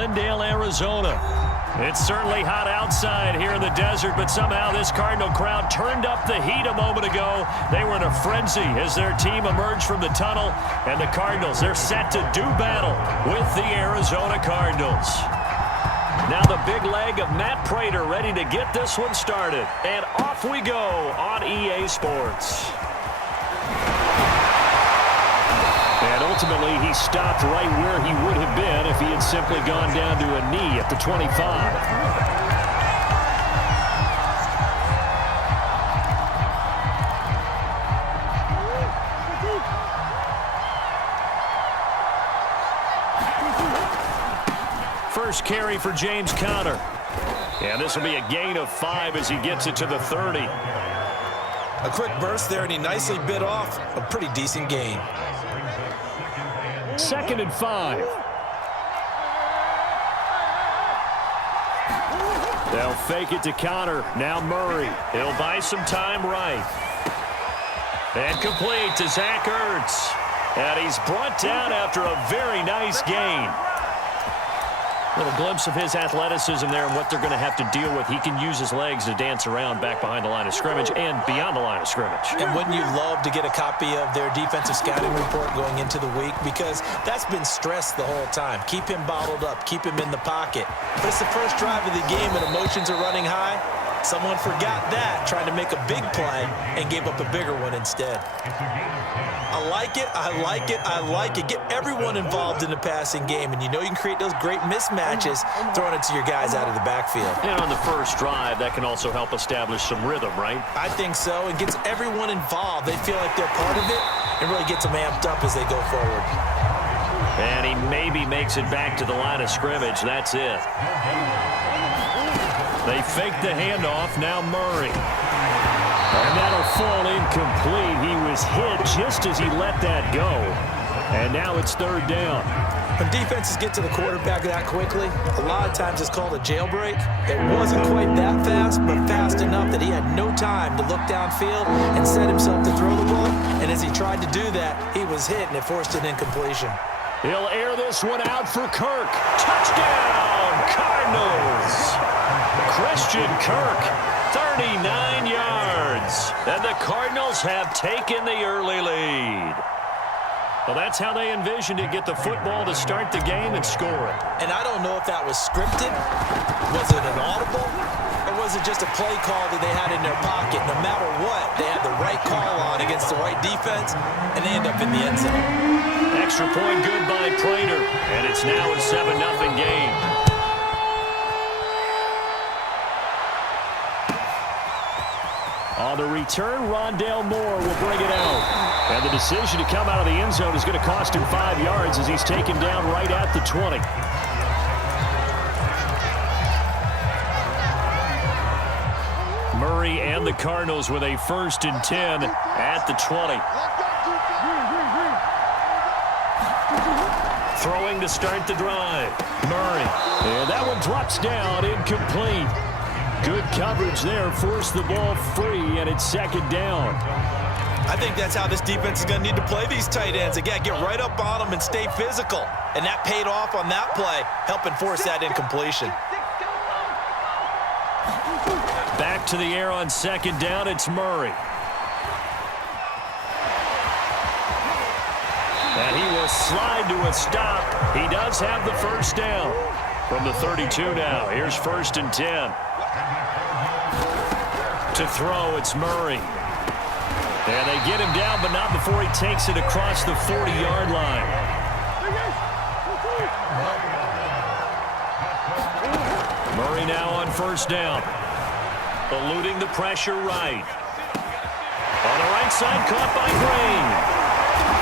Glendale, Arizona. It's certainly hot outside here in the desert, but somehow this Cardinal crowd turned up the heat a moment ago. They were in a frenzy as their team emerged from the tunnel, and the Cardinals, they're set to do battle with the Arizona Cardinals. Now the big leg of Matt Prater ready to get this one started, and off we go on EA Sports. And ultimately, he stopped right where he would have been if he had simply gone down to a knee at the 25. First carry for James Conner. And this will be a gain of 5 as he gets it to the 30. A quick burst there, and he nicely bit off a pretty decent gain. 2nd and 5. They'll fake it to Conner. Now Murray. He'll buy some time right. And complete to Zach Ertz. And he's brought down after a very nice gain. Little glimpse of his athleticism there and what they're going to have to deal with. He can use his legs to dance around back behind the line of scrimmage and beyond the line of scrimmage. And wouldn't you love to get a copy of their defensive scouting report going into the week? Because that's been stressed the whole time. Keep him bottled up. Keep him in the pocket. But it's the first drive of the game and emotions are running high. Someone forgot that, trying to make a big play and gave up a bigger one instead. I like it, I like it, I like it. Get everyone involved in the passing game, and you know you can create those great mismatches throwing it to your guys out of the backfield. And on the first drive, that can also help establish some rhythm, right? I think so. It gets everyone involved. They feel like they're part of it and really gets them amped up as they go forward. And he maybe makes it back to the line of scrimmage. That's it. They fake the handoff. Now Murray. And that'll fall incomplete. He was hit just as he let that go. And now it's 3rd down. When defenses get to the quarterback that quickly, a lot of times it's called a jailbreak. It wasn't quite that fast, but fast enough that he had no time to look downfield and set himself to throw the ball. And as he tried to do that, he was hit, and it forced an incompletion. He'll air this one out for Kirk. Touchdown, Cardinals! Christian Kirk, 39 yards. And the Cardinals have taken the early lead. Well, that's how they envisioned it, get the football to start the game and score it. And I don't know if that was scripted. Was it an audible? Or was it just a play call that they had in their pocket? No matter what, they had the right call on against the right defense, and they end up in the end zone. Extra point good by Prater, and it's now a 7-0 game. On the return, Rondale Moore will bring it out. And the decision to come out of the end zone is going to cost him 5 yards as he's taken down right at the 20. Murray and the Cardinals with a 1st and 10 at the 20. Throwing to start the drive. Murray. And that one drops down, incomplete. Good coverage there, forced the ball free, and it's 2nd down. I think that's how this defense is going to need to play these tight ends. Again, get right up on them and stay physical. And that paid off on that play, helping force that incompletion. Back to the air on 2nd down, it's Murray. And he will slide to a stop. He does have the 1st down. From the 32 now, here's 1st and 10. To throw, it's Murray. And they get him down, but not before he takes it across the 40-yard line. Murray now on 1st down. Eluding the pressure right. On the right side, caught by Green.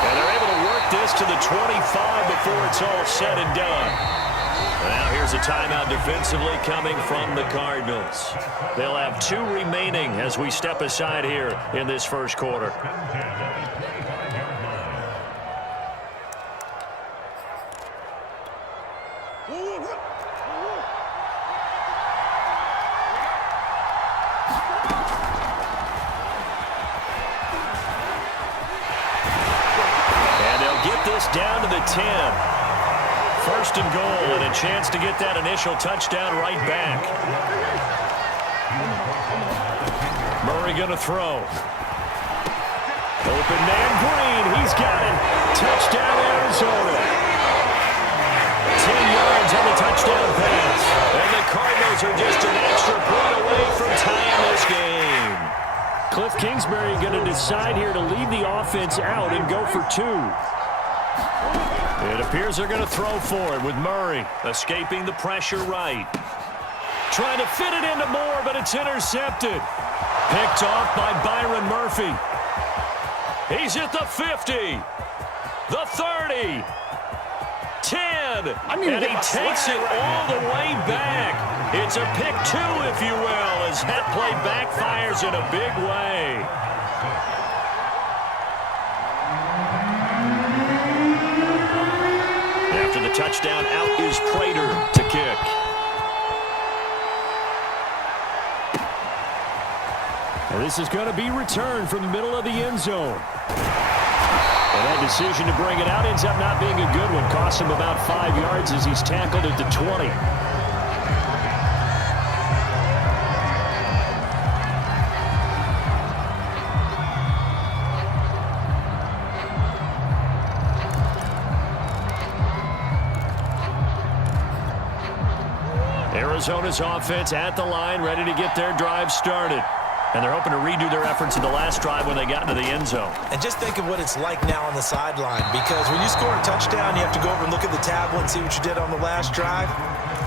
And they're able to work this to the 25 before it's all said and done. Now here's a timeout defensively coming from the Cardinals. They'll have 2 remaining as we step aside here in this 1st quarter. And they'll get this down to the 10. first and goal and a chance to get that initial touchdown right back. Murray going to throw. Open man Green. He's got it. Touchdown, Arizona. 10 yards on the touchdown pass. And the Cardinals are just an extra point away from tying this game. Cliff Kingsbury going to decide here to leave the offense out and go for 2. It appears they're going to throw for it with Murray escaping the pressure right. Trying to fit it into Moore, but it's intercepted. Picked off by Byron Murphy. He's at the 50, the 30, 10, and he takes it all the way back. It's a pick 2, if you will, as that play backfires in a big way. After the touchdown, out is Prater to kick. And this is going to be returned from the middle of the end zone. And that decision to bring it out ends up not being a good one. Costs him about 5 yards as he's tackled at the 20. Arizona's offense at the line, ready to get their drive started. And they're hoping to redo their efforts in the last drive when they got into the end zone. And just think of what it's like now on the sideline, because when you score a touchdown, you have to go over and look at the tablet and see what you did on the last drive.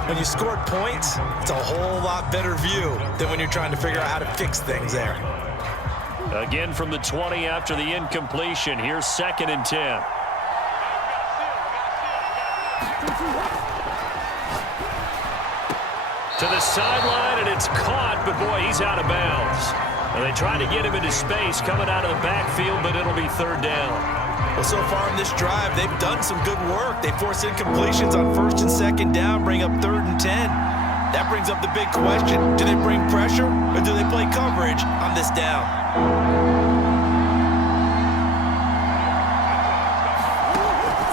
When you scored points, it's a whole lot better view than when you're trying to figure out how to fix things there. Again from the 20 after the incompletion. Here's 2nd and 10. To the sideline, and it's caught, but boy, he's out of bounds. And they try to get him into space coming out of the backfield, but it'll be 3rd down. Well, so far in this drive, they've done some good work. They force incompletions on 1st and 2nd down, bring up 3rd and 10. That brings up the big question. Do they bring pressure, or do they play coverage on this down?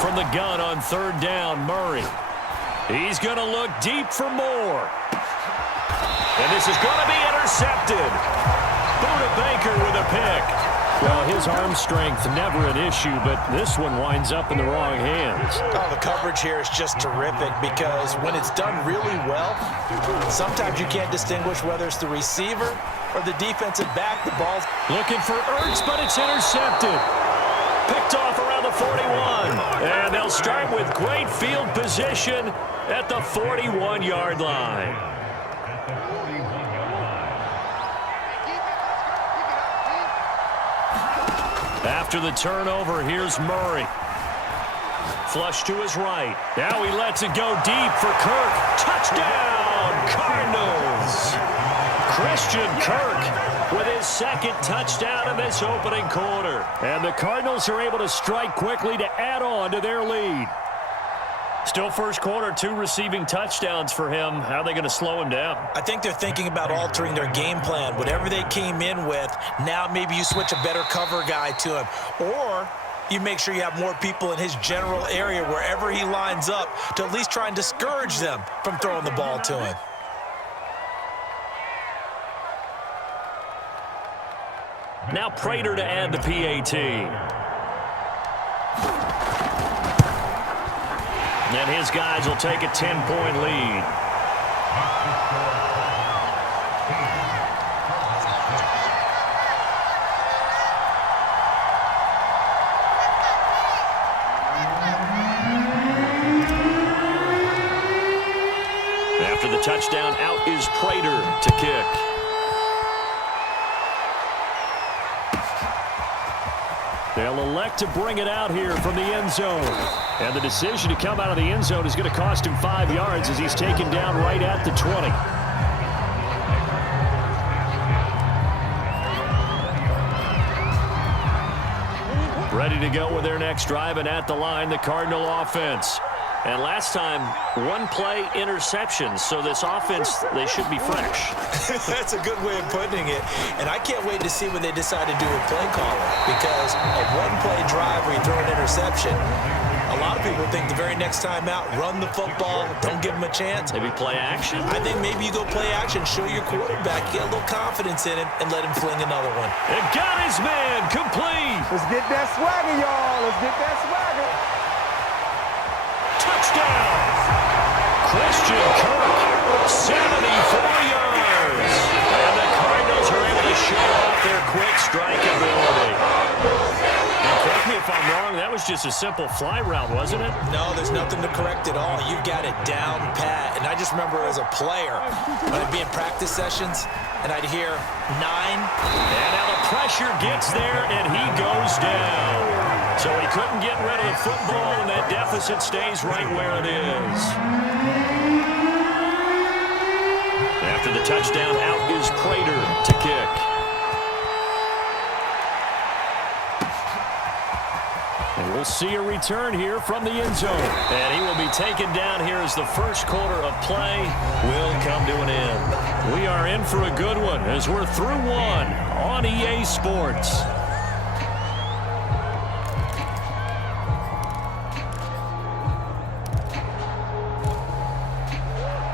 From the gun on 3rd down, Murray. He's going to look deep for Moore. And this is going to be intercepted. Buda Baker with a pick. Well, his arm strength never an issue, but this one winds up in the wrong hands. Oh, the coverage here is just terrific because when it's done really well, sometimes you can't distinguish whether it's the receiver or the defensive back. The ball's looking for Ertz, but it's intercepted. Picked off around the 41. And they'll start with great field position at the 41-yard line. After the turnover, here's Murray. Flush to his right. Now he lets it go deep for Kirk. Touchdown, Cardinals. Christian Kirk with his 2nd touchdown in this opening quarter. And the Cardinals are able to strike quickly to add on to their lead. Still first quarter, 2 receiving touchdowns for him. How are they going to slow him down? I think they're thinking about altering their game plan. Whatever they came in with, now maybe you switch a better cover guy to him. Or you make sure you have more people in his general area wherever he lines up to at least try and discourage them from throwing the ball to him. Now Prater to add the PAT. And his guys will take a 10-point lead. After the touchdown, out is Prater to kick. They'll elect to bring it out here from the end zone. And the decision to come out of the end zone is going to cost him 5 yards as he's taken down right at the 20. Ready to go with their next drive, and at the line, the Cardinal offense. And last time, 1-play interceptions, so this offense, they should be fresh. That's a good way of putting it. And I can't wait to see when they decide to do a play caller, because a 1-play drive where you throw an interception, a lot of people think the very next time out, run the football, don't give him a chance. Maybe play action? I think maybe you go play action, show your quarterback, get a little confidence in him, and let him fling another one. It got his man complete. Let's get that swagger, y'all. Let's get that swagger. Touchdown. Christian Kirk, 74 yards. And the Cardinals are able to show off their quick strike ability. And correct me if I'm wrong, that was just a simple fly route, wasn't it? No, there's nothing to correct at all. You've got it down pat. And I just remember as a player, when I'd be in practice sessions, and I'd hear 9. And now the pressure gets there, and he goes down. So he couldn't get rid of the football, and that deficit stays right where it is. After the touchdown, out is Prater to kick. And we'll see a return here from the end zone. And he will be taken down here as the first quarter of play will come to an end. We are in for a good one as we're through one on EA Sports.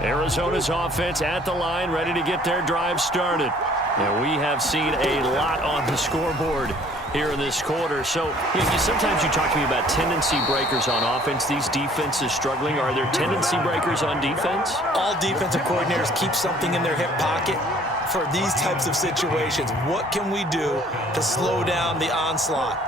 Arizona's offense at the line, ready to get their drive started. And we have seen a lot on the scoreboard here in this quarter. So sometimes you talk to me about tendency breakers on offense. These defenses struggling. Are there tendency breakers on defense? All defensive coordinators keep something in their hip pocket for these types of situations. What can we do to slow down the onslaught?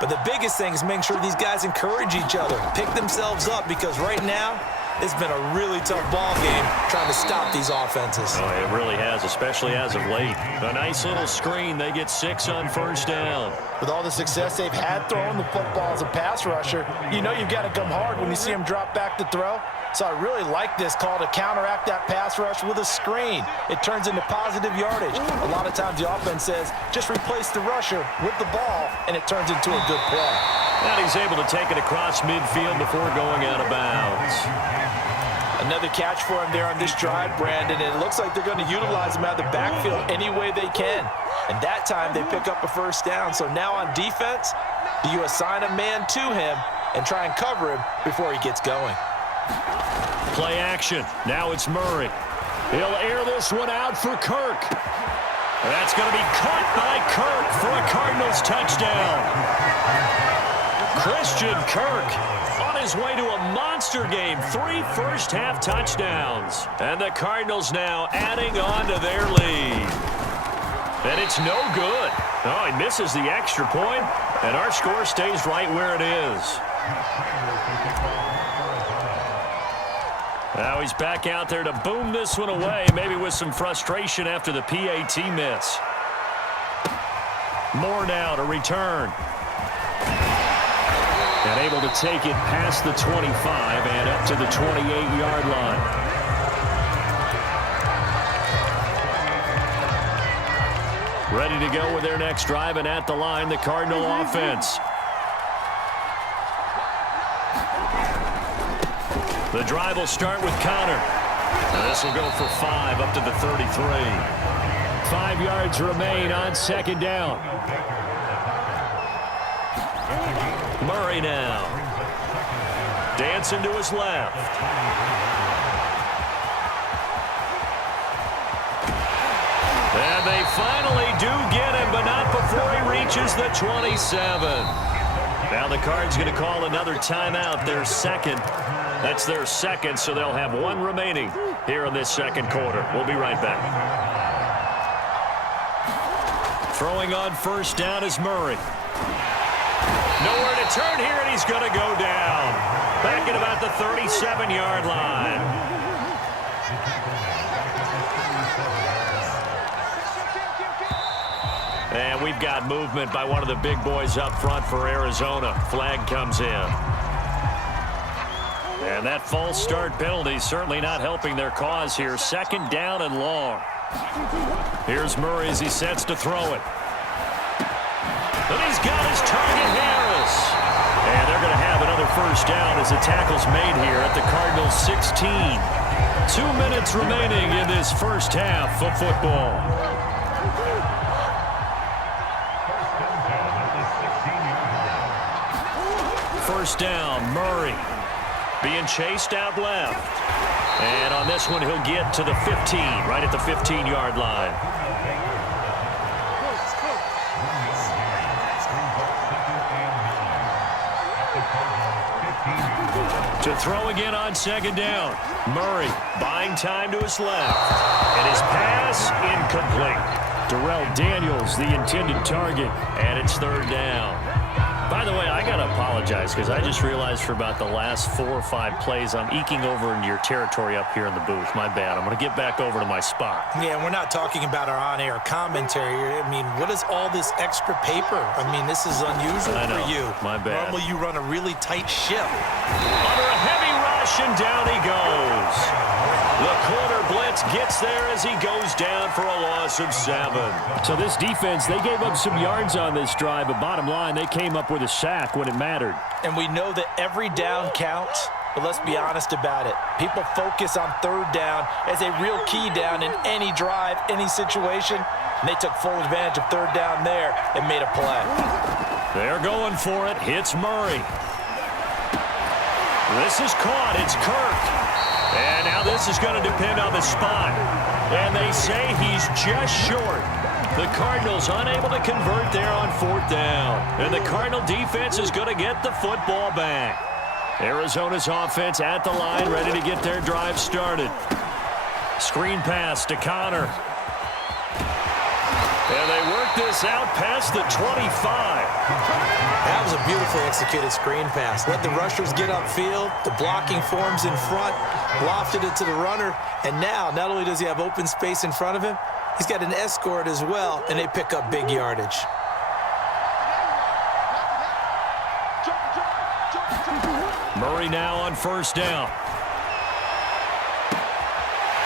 But the biggest thing is making sure these guys encourage each other, pick themselves up, because right now, it's been a really tough ball game trying to stop these offenses. Oh, it really has, especially as of late. A nice little screen. They get 6 on first down. With all the success they've had throwing the football as a pass rusher, you know you've got to come hard when you see them drop back to throw. So I really like this call to counteract that pass rush with a screen. It turns into positive yardage. A lot of times the offense says, just replace the rusher with the ball, and it turns into a good play. And he's able to take it across midfield before going out of bounds. Another catch for him there on this drive, Brandon, and it looks like they're going to utilize him out of the backfield any way they can. And that time they pick up a first down. So now on defense, do you assign a man to him and try and cover him before he gets going? Play action. Now it's Murray. He'll air this one out for Kirk. That's going to be caught by Kirk for a Cardinals touchdown. Christian Kirk on his way to a monster game. 3 first-half touchdowns. And the Cardinals now adding on to their lead. And it's no good. Oh, he misses the extra point, and our score stays right where it is. Now he's back out there to boom this one away, maybe with some frustration after the PAT miss. Moore now to return. And able to take it past the 25 and up to the 28-yard line. Ready to go with their next drive, and at the line, the Cardinal offense. The drive will start with Connor. And this will go for 5 up to the 33. 5 yards remain on second down. Murray now. Dancing to his left. And they finally do get him, but not before he reaches the 27. Now the Cards going to call another timeout, their second. That's their second, so they'll have 1 remaining here in this second quarter. We'll be right back. Throwing on first down is Murray. Nowhere to turn here, and he's going to go down. Back at about the 37-yard line. And we've got movement by one of the big boys up front for Arizona. Flag comes in. And that false start penalty certainly not helping their cause here. Second down and long. Here's Murray as he sets to throw it. And he's got his target, Harris. And they're going to have another first down as the tackle's made here at the Cardinals' 16. 2 minutes remaining in this first half of football. first down. Murray being chased out left. And on this one, he'll get to the 15, right at the 15-yard line. To throw again on second down. Murray buying time to his left. And his pass incomplete. Darrell Daniels, the intended target, and it's third down. By the way, I got to apologize because I just realized for about the last 4 or 5 plays, I'm eking over into your territory up here in the booth. My bad. I'm going to get back over to my spot. Yeah, we're not talking about our on-air commentary. I mean, what is all this extra paper? I mean, this is unusual for you. My bad. Normally you run a really tight ship. Under a heavy rush, and down he goes. The corner blitz gets there as he goes down for a loss of 7. So this defense, they gave up some yards on this drive, but bottom line, they came up with a sack when it mattered. And we know that every down counts, but let's be honest about it. People focus on third down as a real key down in any drive, any situation, and they took full advantage of third down there and made a play. They're going for it. Hits Murray. This is caught. It's Kirk. And now this is going to depend on the spot. And they say he's just short. The Cardinals unable to convert there on fourth down. And the Cardinal defense is going to get the football back. Arizona's offense at the line, ready to get their drive started. Screen pass to Connor. And they work this out past the 25. That was a beautifully executed screen pass. Let the rushers get upfield. The blocking forms in front. Lofted it to the runner. And now, not only does he have open space in front of him, he's got an escort as well, and they pick up big yardage. Murray now on first down.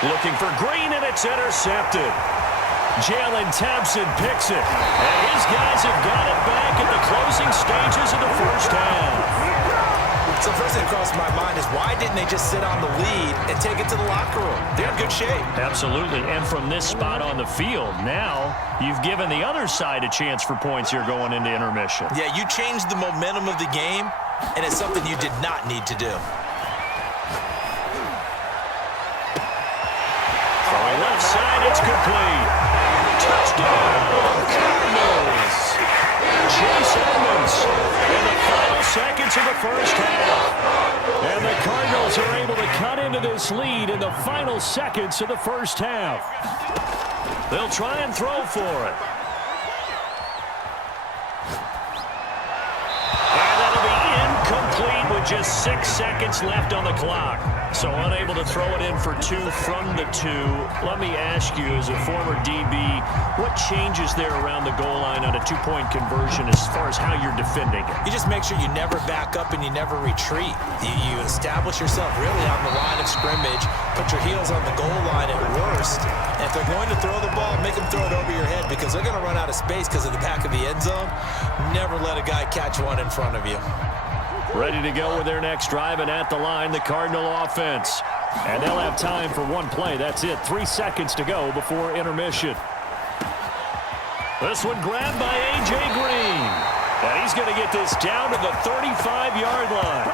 Looking for Green, and it's intercepted. Jalen Thompson picks it. And his guys have got it back at the closing stages of the first half. So first thing that crossed my mind is why didn't they just sit on the lead and take it to the locker room? They're in good shape. Absolutely. And from this spot on the field, now you've given the other side a chance for points here going into intermission. Yeah, you changed the momentum of the game, and it's something you did not need to do. Throwing left side, it's complete. Touchdown, Cardinals. Chase Edmonds in the final seconds of the first half. And the Cardinals are able to cut into this lead in the final seconds of the first half. They'll try and throw for it. And that'll be incomplete with just 6 seconds left on the clock. So unable to throw it in for 2 from the 2. Let me ask you, as a former DB, what changes there around the goal line on a 2-point conversion as far as how you're defending it? You just make sure you never back up and you never retreat. You establish yourself really on the line of scrimmage, put your heels on the goal line at worst. And if they're going to throw the ball, make them throw it over your head because they're going to run out of space because of the back of the end zone. Never let a guy catch one in front of you. Ready to go with their next drive, and at the line, the Cardinal offense. And they'll have time for one play. That's it. 3 seconds to go before intermission. This one grabbed by A.J. Green. And he's going to get this down to the 35-yard line.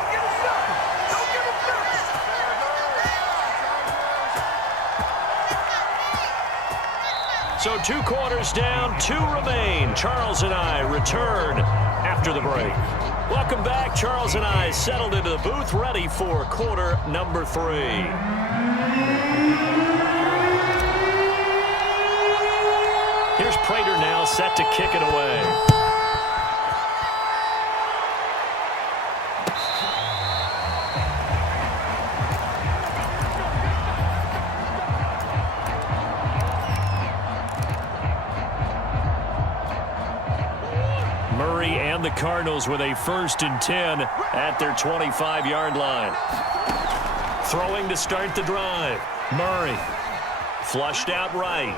So 2 quarters down, 2 remain. Charles and I return after the break. Welcome back. Charles and I settled into the booth, ready for quarter number 3. Here's Prater now set to kick it away. Murray and the Cardinals with a 1st and 10 at their 25-yard line. Throwing to start the drive. Murray flushed out right.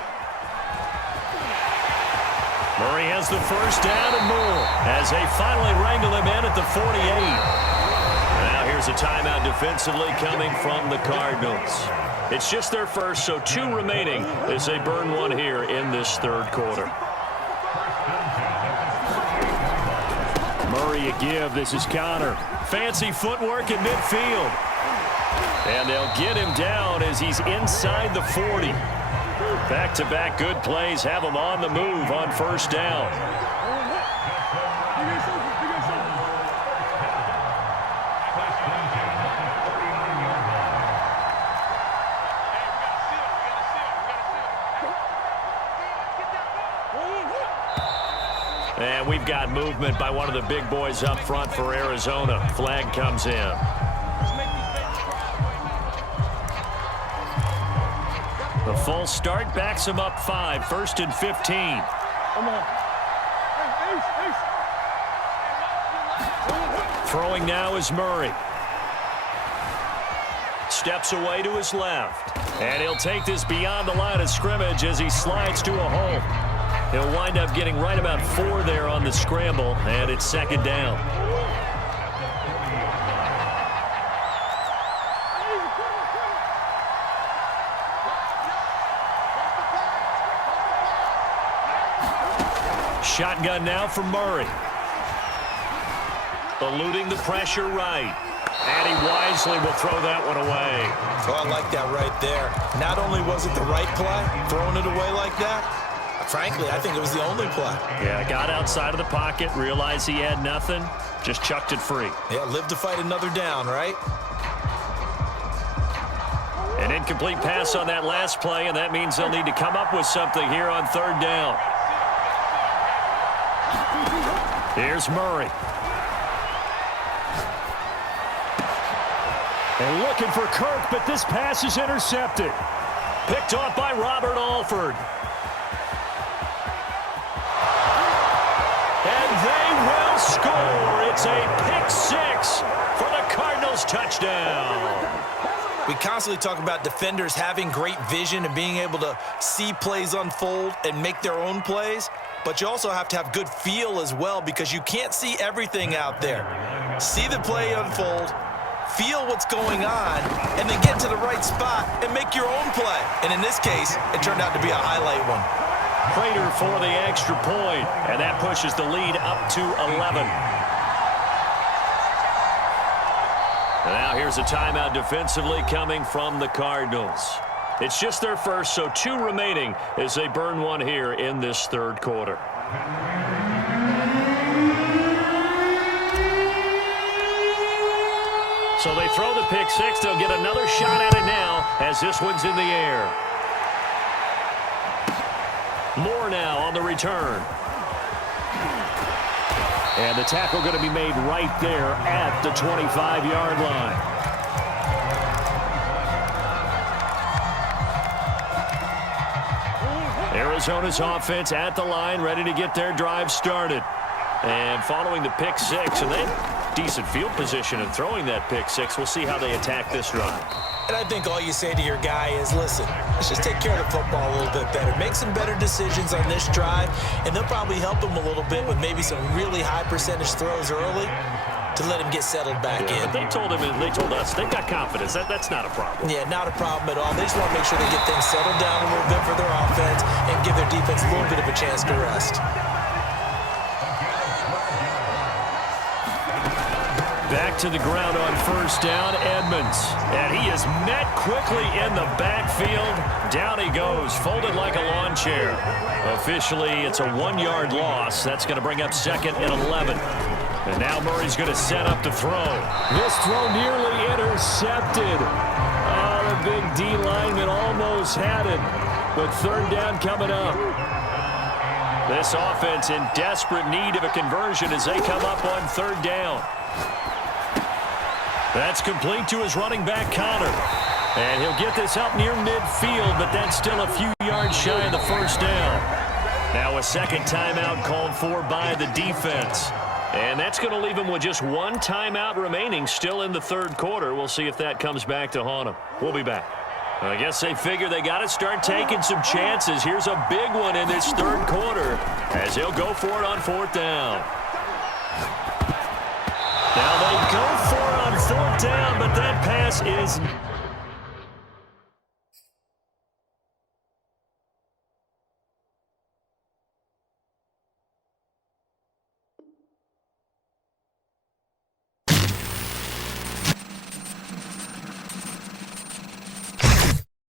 Murray has the first down and more as they finally wrangle him in at the 48. Now here's a timeout defensively coming from the Cardinals. It's just their first, so 2 remaining as they burn one here in this 3rd quarter. Murray a give. This is Connor. Fancy footwork in midfield. And they'll get him down as he's inside the 40. Back-to-back good plays have him on the move on first down. And we've got movement by one of the big boys up front for Arizona. Flag comes in. The full start backs him up 5, 1st and 15. Throwing now is Murray. Steps away to his left. And he'll take this beyond the line of scrimmage as he slides to a hole. He'll wind up getting right about 4 there on the scramble, and it's 2nd down. Shotgun now for Murray. Eluding the pressure right. And he wisely will throw that one away. Oh, I like that right there. Not only was it the right play, throwing it away like that, frankly, I think it was the only play. Yeah, got outside of the pocket, realized he had nothing, just chucked it free. Yeah, live to fight another down, right? An incomplete pass on that last play, and that means they'll need to come up with something here on 3rd down. Here's Murray. And looking for Kirk, but this pass is intercepted. Picked off by Robert Alford. And they will score. It's a pick 6 for the Cardinals touchdown. We constantly talk about defenders having great vision and being able to see plays unfold and make their own plays. But you also have to have good feel as well because you can't see everything out there. See the play unfold, feel what's going on, and then get to the right spot and make your own play. And in this case, it turned out to be a highlight one. Prater for the extra point, and that pushes the lead up to 11. And now here's a timeout defensively coming from the Cardinals. It's just their first, so 2 remaining as they burn one here in this 3rd quarter. So they throw the pick 6. They'll get another shot at it now as this one's in the air. Moore now on the return. And the tackle going to be made right there at the 25-yard line. Arizona's offense at the line, ready to get their drive started. And following the pick 6, and they have decent field position in throwing that pick 6. We'll see how they attack this drive. And I think all you say to your guy is, listen, let's just take care of the football a little bit better. Make some better decisions on this drive, and they'll probably help him a little bit with maybe some really high percentage throws early to let him get settled back in. But they told him and they told us they've got confidence. That's not a problem. Yeah, not a problem at all. They just want to make sure they get things settled down a little bit for their offense and give their defense a little bit of a chance to rest. Back to the ground on first down, Edmonds. And he is met quickly in the backfield. Down he goes, folded like a lawn chair. Officially, it's a 1-yard loss. That's going to bring up 2nd and 11. And now Murray's going to set up to throw. This throw nearly intercepted. Oh, the big D lineman almost had it. But 3rd down coming up. This offense in desperate need of a conversion as they come up on 3rd down. That's complete to his running back, Connor. And he'll get this up near midfield, but that's still a few yards shy of the 1st down. Now a 2nd timeout called for by the defense. And that's going to leave him with just 1 timeout remaining still in the 3rd quarter. We'll see if that comes back to haunt him. We'll be back. I guess they figure they got to start taking some chances. Here's a big one in this 3rd quarter as they'll go for it on 4th down. Now they go for it on 4th down, but that pass is